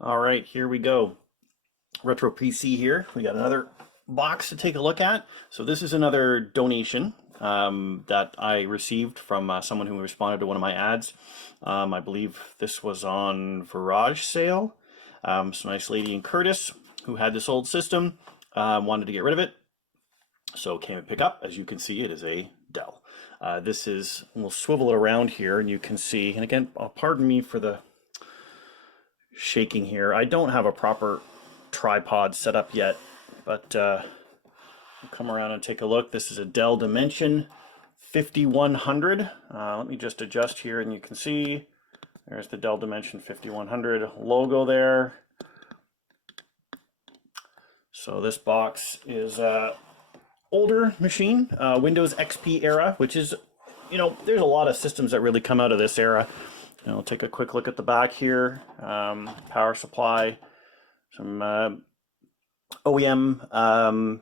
All right, here we go. Retro PC here. We got another box to take a look at. So this is another donation that I received from someone who responded to one of my ads. I believe this was on Garage Sale. So nice lady in Curtis who had this old system, wanted to get rid of it. So came and pick up. As you can see, it is a Dell. This is, we'll swivel it around here and you can see, and again, pardon me for the shaking here. I don't have a proper tripod set up yet, but we'll come around and take a look. This is a Dell Dimension 5100. Let me just adjust here and you can see there's the Dell Dimension 5100 logo there. So this box is older machine, Windows XP era, which is, there's a lot of systems that really come out of this era. Take a quick look at the back here. Power supply, some OEM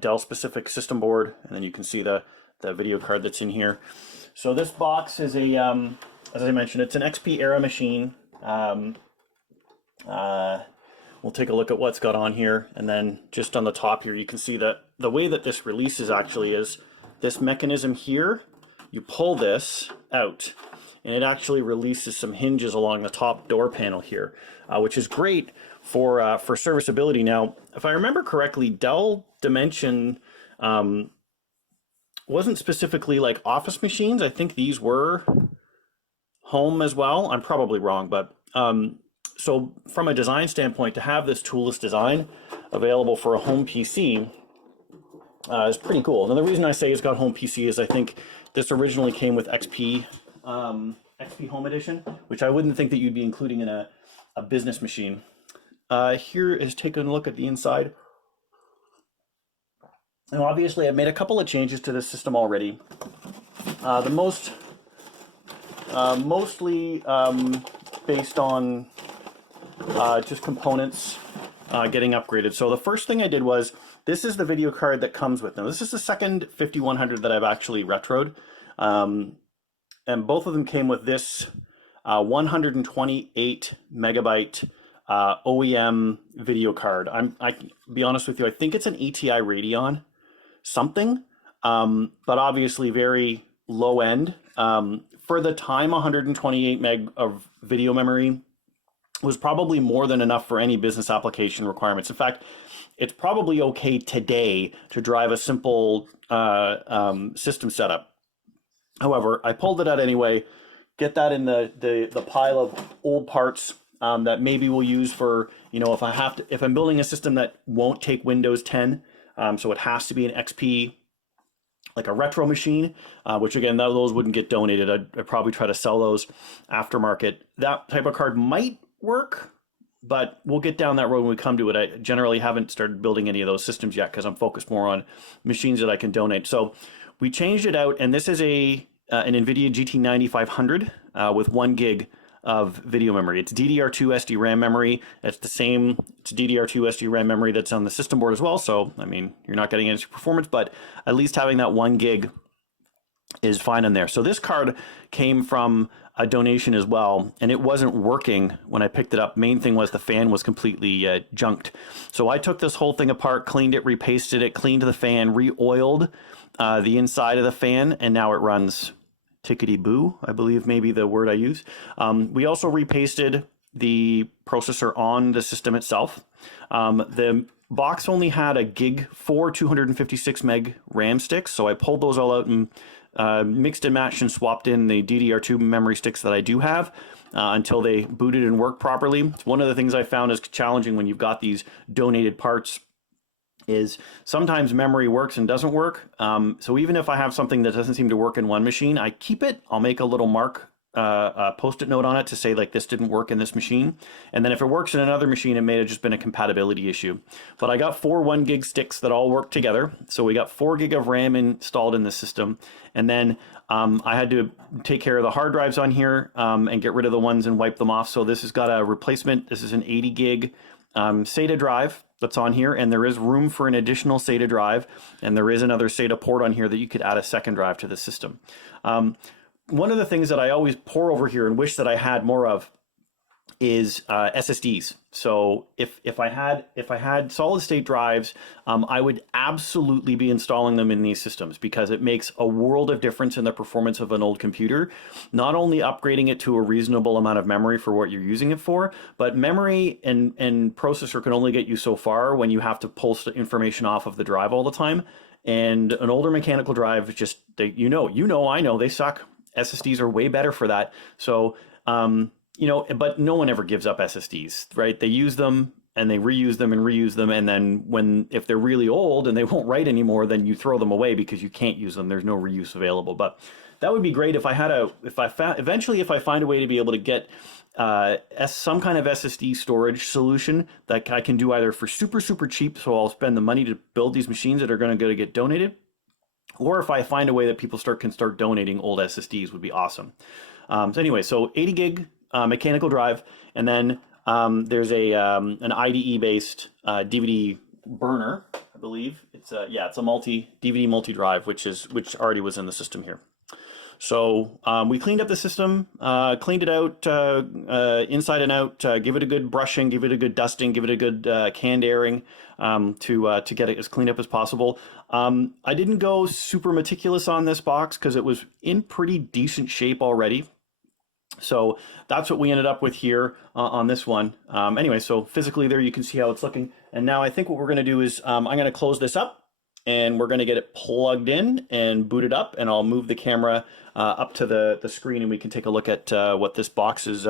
Dell specific system board, and then you can see the video card that's in here. So this box is a, as I mentioned, it's an XP era machine. We'll take a look at what's got on here, and then just on the top here you can see that the way that this releases actually is this mechanism here. You pull this out and it actually releases some hinges along the top door panel here, which is great for serviceability. Now, if I remember correctly, Dell Dimension wasn't specifically like office machines. I think these were home as well. I'm probably wrong, but so from a design standpoint, to have this toolless design available for a home PC is pretty cool. And the reason I say it's got home PC is I think this originally came with XP Home Edition, which I wouldn't think that you'd be including in a business machine. Here is taking a look at the inside. And obviously I've made a couple of changes to this system already. Mostly based on just components getting upgraded. So the first thing I did was, this is the video card that comes with them. This is the second 5100 that I've actually retroed. And both of them came with this 128 megabyte OEM video card. I can be honest with you, I think it's an ATI Radeon something, but obviously very low end. For the time, 128 meg of video memory was probably more than enough for any business application requirements. In fact, it's probably okay today to drive a simple system setup. However, I pulled it out anyway, get that in the pile of old parts that maybe we'll use for, if I'm building a system that won't take Windows 10, so it has to be an XP, like a retro machine, which again, those wouldn't get donated. I'd probably try to sell those aftermarket. That type of card might work, but we'll get down that road when we come to it. I generally haven't started building any of those systems yet because I'm focused more on machines that I can donate. So we changed it out, and this is an NVIDIA GT 9500 with 1 gig of video memory. It's DDR2 SD-RAM memory. It's the same, it's DDR2 SD-RAM memory that's on the system board as well. So, I mean, you're not getting any performance, but at least having that 1 gig is fine in there. So this card came from a donation as well, and it wasn't working when I picked it up. Main thing was the fan was completely junked. So I took this whole thing apart, cleaned it, repasted it, cleaned the fan, re-oiled the inside of the fan, and now it runs tickety-boo, I believe maybe the word I use. We also repasted the processor on the system itself. The box only had a gig 4 256 meg RAM sticks, so I pulled those all out and mixed and matched and swapped in the DDR2 memory sticks that I do have until they booted and worked properly. It's one of the things I found is challenging when you've got these donated parts is sometimes memory works and doesn't work. So even if I have something that doesn't seem to work in one machine, I keep it. I'll make a little mark, a post-it note on it to say like this didn't work in this machine. And then if it works in another machine, it may have just been a compatibility issue. But I got 4 1 gig sticks that all work together. So we got 4 gig of RAM installed in the system. And then I had to take care of the hard drives on here and get rid of the ones and wipe them off. So this has got a replacement. This is an 80 gig SATA drive that's on here, and there is room for an additional SATA drive, and there is another SATA port on here that you could add a second drive to the system. One of the things that I always pour over here and wish that I had more of is SSDs. So if I had solid state drives, I would absolutely be installing them in these systems because it makes a world of difference in the performance of an old computer. Not only upgrading it to a reasonable amount of memory for what you're using it for, but memory and processor can only get you so far when you have to pull information off of the drive all the time. And an older mechanical drive just I know they suck. SSDs are way better for that. So but no one ever gives up SSDs, right? They use them and they reuse them and reuse them, and then if they're really old and they won't write anymore, then you throw them away because you can't use them. There's no reuse available. But that would be great if I find a way to be able to get some kind of SSD storage solution that I can do either for super super cheap, so I'll spend the money to build these machines that are going to get donated, or if I find a way that people can start donating old SSDs, would be awesome. So 80 gig mechanical drive, and then there's an IDE based DVD burner. I believe it's a DVD multi drive, which already was in the system here. So we cleaned up the system, cleaned it out inside and out, give it a good brushing, give it a good dusting, give it a good canned airing to get it as cleaned up as possible. I didn't go super meticulous on this box because it was in pretty decent shape already. So that's what we ended up with here on this one. So physically there you can see how it's looking. And now I think what we're going to do is I'm going to close this up and we're going to get it plugged in and booted up, and I'll move the camera up to the screen and we can take a look at what this box is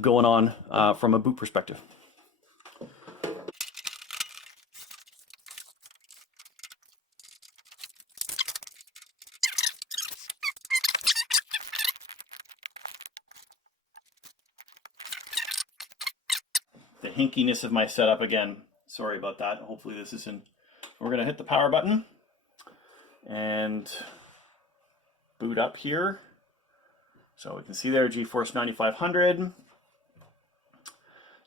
going on from a boot perspective. The hinkiness of my setup again. Sorry about that. Hopefully this isn't. We're going to hit the power button and boot up here. So we can see there GeForce 9500,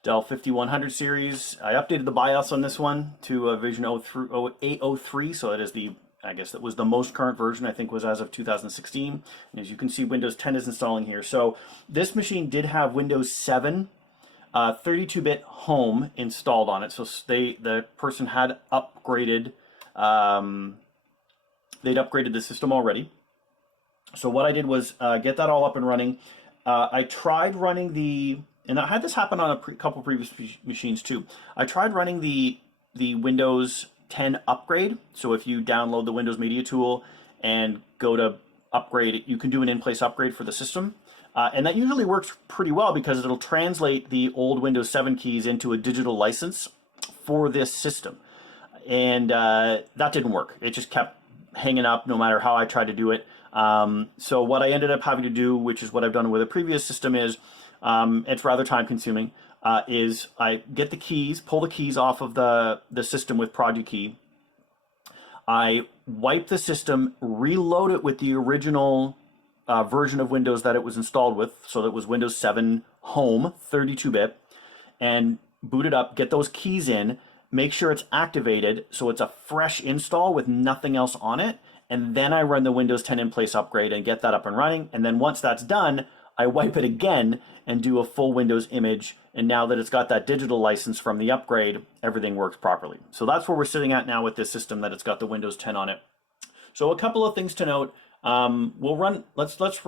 Dell 5100 series. I updated the BIOS on this one to Vision 803, so it is that was the most current version, I think was as of 2016. And as you can see, Windows 10 is installing here. So this machine did have Windows 7 32-bit home installed on it, so the person had upgraded. They'd upgraded the system already. So what I did was get that all up and running. I tried running and I had this happen on a couple previous machines too. I tried running the Windows 10 upgrade. So if you download the Windows Media Tool and go to upgrade, you can do an in-place upgrade for the system. And that usually works pretty well because it'll translate the old Windows 7 keys into a digital license for this system. And that didn't work. It just kept hanging up no matter how I tried to do it. So what I ended up having to do, which is what I've done with a previous system, is it's rather time consuming, is I get the keys, pull the keys off of the system with Project Key. I wipe the system, reload it with the original version of Windows that it was installed with, so that was Windows 7 Home 32-bit, and boot it up, get those keys in, make sure it's activated so it's a fresh install with nothing else on it, and then I run the Windows 10 in-place upgrade and get that up and running, and then once that's done, I wipe it again and do a full Windows image, and now that it's got that digital license from the upgrade, everything works properly. So that's where we're sitting at now with this system, that it's got the Windows 10 on it. So a couple of things to note. Let's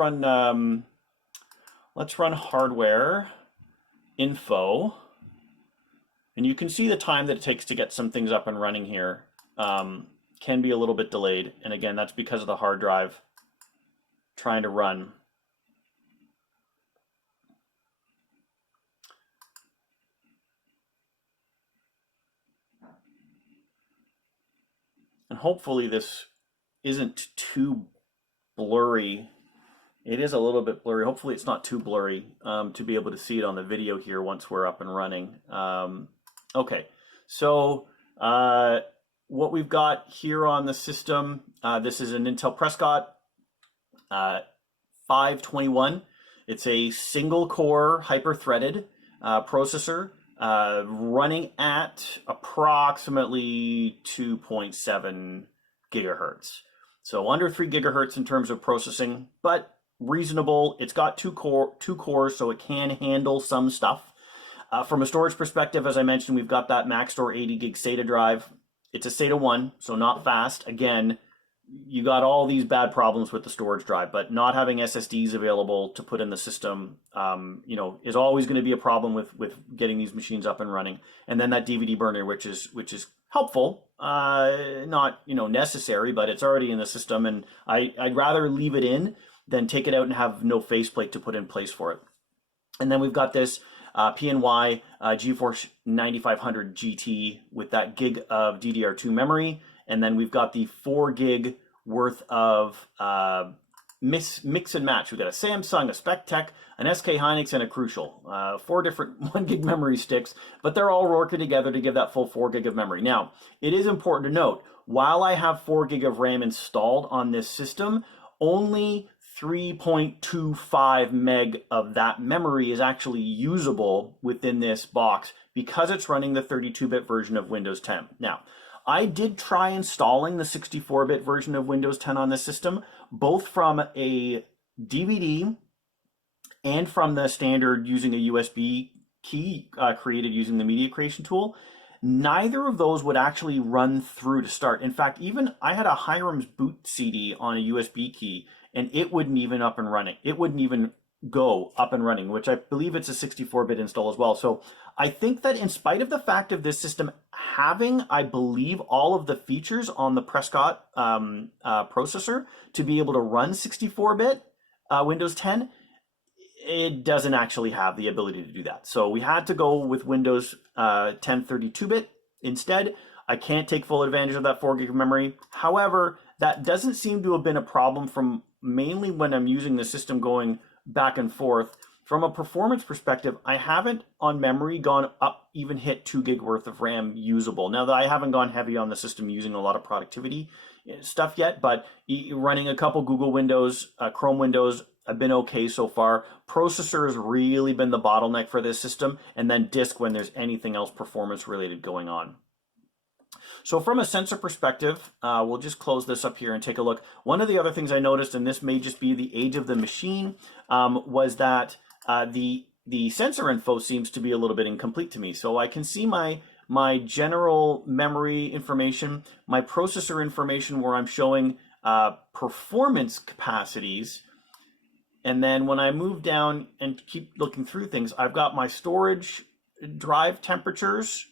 run hardware info, and you can see the time that it takes to get some things up and running here. Can be a little bit delayed, and again, that's because of the hard drive trying to run. And hopefully this isn't too blurry. It is a little bit blurry. Hopefully it's not too blurry to be able to see it on the video here once we're up and running. Okay, so what we've got here on the system, this is an Intel Prescott 521. It's a single core hyper-threaded processor running at approximately 2.7 gigahertz. So under 3 gigahertz in terms of processing, but reasonable. It's got two cores, so it can handle some stuff. From a storage perspective, as I mentioned, we've got that Maxtor 80 gig SATA drive. It's a SATA 1, so not fast. Again, you got all these bad problems with the storage drive, but not having SSDs available to put in the system, is always going to be a problem with getting these machines up and running. And then that DVD burner, which is helpful, not necessary, but it's already in the system, and I'd rather leave it in than take it out and have no faceplate to put in place for it. And then we've got this PNY GeForce 9500 GT with that gig of DDR2 memory. And then we've got the 4 gig worth of mix and match. We've got a Samsung, a Spectec, an SK Hynix, and a Crucial. 4 different 1 gig memory sticks, but they're all working together to give that full 4 gig of memory. Now, it is important to note, while I have 4 gig of RAM installed on this system, only 3.25 meg of that memory is actually usable within this box because it's running the 32-bit version of Windows 10. Now, I did try installing the 64-bit version of Windows 10 on this system, both from a DVD and from the standard using a USB key created using the media creation tool. Neither of those would actually run through to start. In fact, even I had a Hiram's boot CD on a USB key, and it wouldn't even up and running. It wouldn't even go up and running, which I believe it's a 64-bit install as well. So I think that in spite of the fact of this system having, I believe, all of the features on the Prescott processor to be able to run 64-bit Windows 10, it doesn't actually have the ability to do that. So we had to go with Windows 10 32-bit instead. I can't take full advantage of that 4 gig of memory. However, that doesn't seem to have been a problem from mainly when I'm using the system going back and forth. From a performance perspective, I haven't on memory gone up, even hit 2 gig worth of RAM usable. Now that I haven't gone heavy on the system using a lot of productivity stuff yet, but running a couple Google windows, Chrome windows, I've been okay so far. Processor has really been the bottleneck for this system, and then disk when there's anything else performance related going on. So from a sensor perspective, we'll just close this up here and take a look. One of the other things I noticed, and this may just be the age of the machine, was that the sensor info seems to be a little bit incomplete to me. So I can see my general memory information, my processor information where I'm showing performance capacities. And then when I move down and keep looking through things, I've got my storage drive temperatures.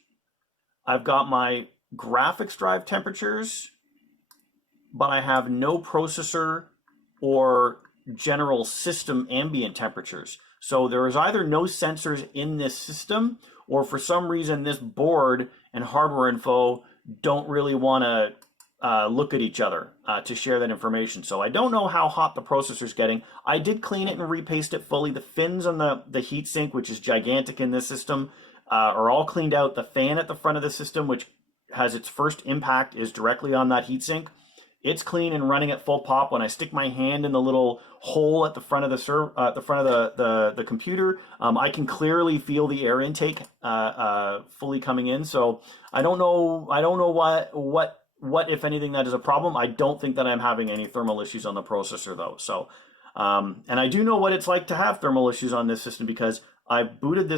I've got my graphics drive temperatures, but I have no processor or general system ambient temperatures. So there is either no sensors in this system, or for some reason this board and hardware info don't really want to look at each other to share that information. So I don't know how hot the processor's getting. I did clean it and repaste it fully. The fins on the heatsink, which is gigantic in this system, are all cleaned out. The fan at the front of the system, which has its first impact, is directly on that heatsink. It's clean and running at full pop. When I stick my hand in the little hole at the front of the computer, I can clearly feel the air intake fully coming in. So I don't know what if anything that is a problem. I don't think that I'm having any thermal issues on the processor though. So and I do know what it's like to have thermal issues on this system because I booted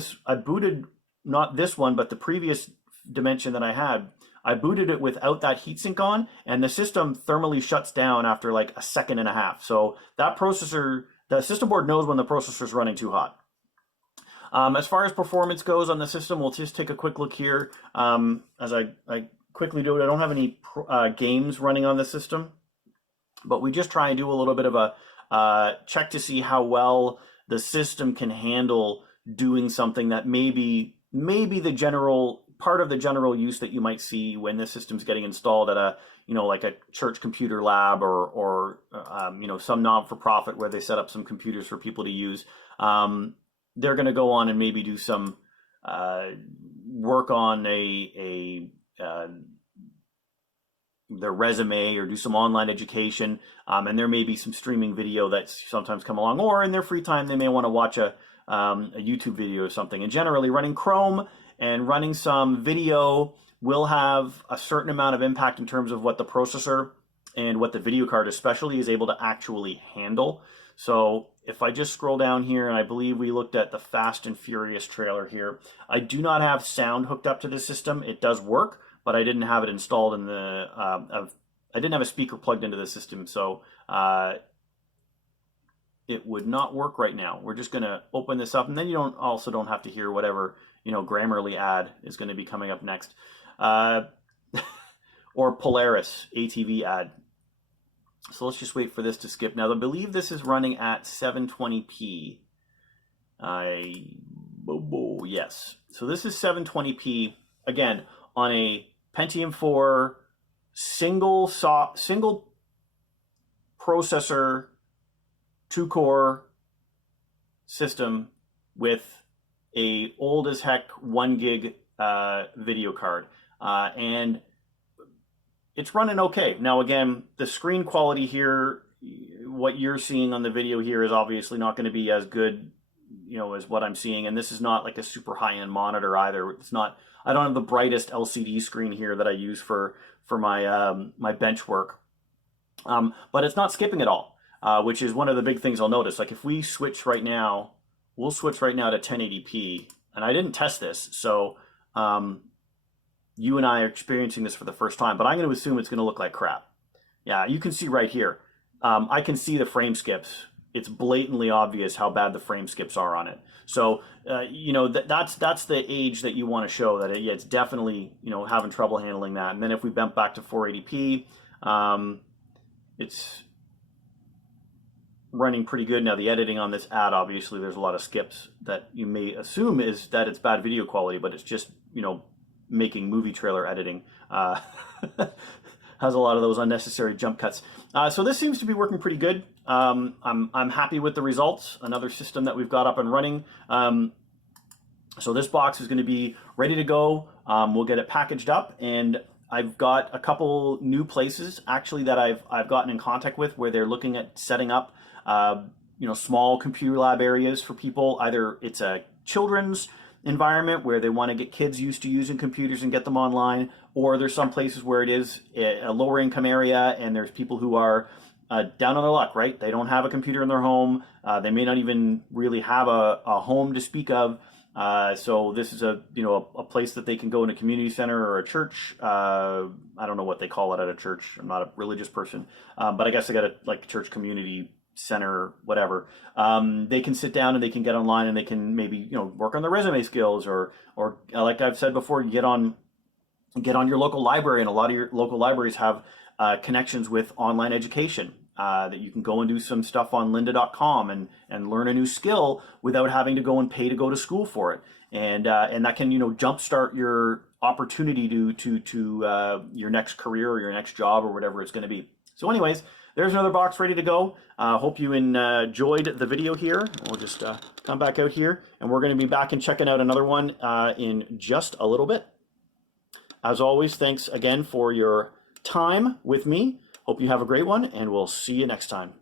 not this one but the previous Dimension that I had. I booted it without that heatsink on, and the system thermally shuts down after like a second and a half. So that processor, the system board knows when the processor is running too hot. As far as performance goes on the system, we'll just take a quick look here. As I quickly do it, I don't have any games running on the system, but we just try and do a little bit of a check to see how well the system can handle doing something that maybe the general part of the general use that you might see when this system's getting installed at a, like a church computer lab or some non-for-profit where they set up some computers for people to use. They're going to go on and maybe do some work on their resume or do some online education. And there may be some streaming video that's sometimes come along, or in their free time, they may want to watch a YouTube video or something. And generally running Chrome and running some video will have a certain amount of impact in terms of what the processor and what the video card especially is able to actually handle. So if I just scroll down here, and I believe we looked at the Fast and Furious trailer here, I do not have sound hooked up to the system. It does work, but I didn't have it installed in the, I didn't have a speaker plugged into the system, so it would not work right now. We're just gonna open this up, and then you also don't have to hear whatever, Grammarly ad is gonna be coming up next. Or Polaris ATV ad. So let's just wait for this to skip. Now, I believe this is running at 720p. Yes. So this is 720p, again, on a Pentium 4 single processor, 2-core system with a old as heck 1 gig video card. And it's running okay. Now, again, the screen quality here, what you're seeing on the video here is obviously not going to be as good, as what I'm seeing. And this is not like a super high-end monitor either. It's not. I don't have the brightest LCD screen here that I use for my my bench work. But it's not skipping at all, which is one of the big things I'll notice. Like if we switch right now, we'll switch right now to 1080p, and I didn't test this, so. You and I are experiencing this for the first time, but I'm going to assume it's going to look like crap. Yeah, you can see right here. I can see the frame skips. It's blatantly obvious how bad the frame skips are on it. So, that's the age that you want to show that it's definitely, having trouble handling that. And then if we bump back to 480p, it's running pretty good. Now, the editing on this ad, obviously, there's a lot of skips that you may assume is that it's bad video quality, but it's just, making movie trailer editing. Has a lot of those unnecessary jump cuts. So this seems to be working pretty good. I'm happy with the results. Another system that we've got up and running. So this box is going to be ready to go. We'll get it packaged up, and I've got a couple new places actually that I've gotten in contact with where they're looking at setting up small computer lab areas for people. Either it's a children's environment where they want to get kids used to using computers and get them online, or there's some places where it is a lower income area and there's people who are down on their luck, right? They don't have a computer in their home. They may not even really have a home to speak of. So this is a place that they can go in a community center or a church. I don't know what they call it at a church. I'm not a religious person, but I guess they got a church community center, whatever. They can sit down and they can get online and they can maybe work on their resume skills, or like I've said before, get on your local library, and a lot of your local libraries have connections with online education that you can go and do some stuff on lynda.com and learn a new skill without having to go and pay to go to school for it, and that can jumpstart your opportunity to your next career or your next job or whatever it's going to be. So anyways, there's another box ready to go. Hope you enjoyed the video here. We'll just come back out here, and we're going to be back and checking out another one in just a little bit. As always, thanks again for your time with me. Hope you have a great one, and we'll see you next time.